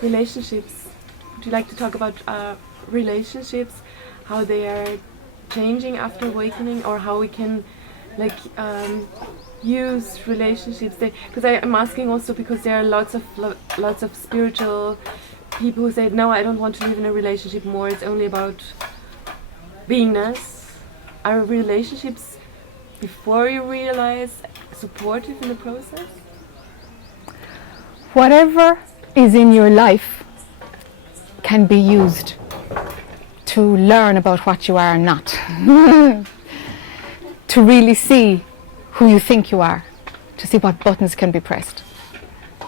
Relationships. Would you like to talk about relationships, how they are changing after awakening, or how we can use relationships? Because I'm asking also because there are lots of spiritual people who say, no, I don't want to live in a relationship more, it's only about beingness. Are relationships, before you realize, supportive in the process? Whatever is in your life can be used to learn about what you are and not. To really see who you think you are, to see what buttons can be pressed.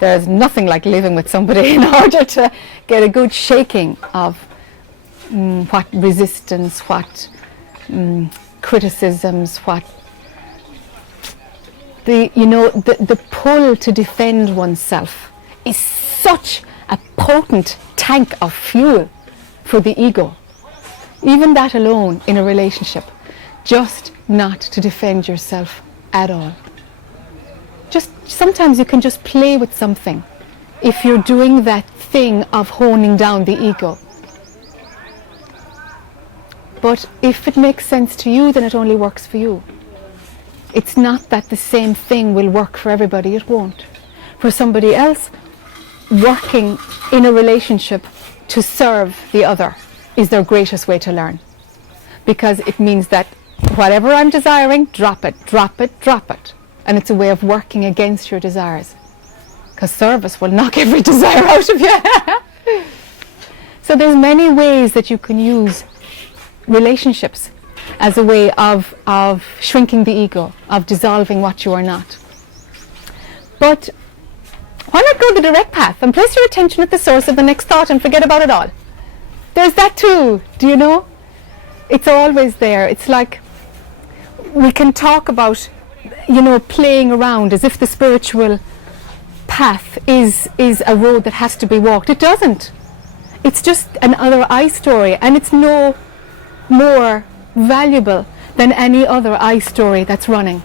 There's nothing like living with somebody in order to get a good shaking of what resistance, what criticisms, what the pull to defend oneself is such a potent tank of fuel for the ego. Even that alone in a relationship, just not to defend yourself at all. Just sometimes you can just play with something if you're doing that thing of honing down the ego. But if it makes sense to you, then it only works for you. It's not that the same thing will work for everybody, it won't. For somebody else, working in a relationship to serve the other is their greatest way to learn. Because it means that whatever I'm desiring, drop it, drop it, drop it. And it's a way of working against your desires. Because service will knock every desire out of you. So there's many ways that you can use relationships as a way of shrinking the ego, of dissolving what you are not. But why not go the direct path and place your attention at the source of the next thought and forget about it all? There's that too, do you know? It's always there. It's like we can talk about, playing around as if the spiritual path is a road that has to be walked. It doesn't. It's just another I story, and it's no more valuable than any other I story that's running.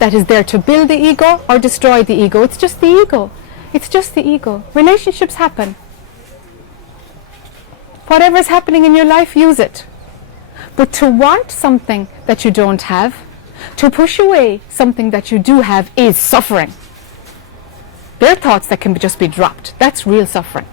That is there to build the ego or destroy the ego. It's just the ego. It's just the ego. Relationships happen. Whatever's happening in your life, use it. But to want something that you don't have, to push away something that you do have, is suffering. There are thoughts that can just be dropped. That's real suffering.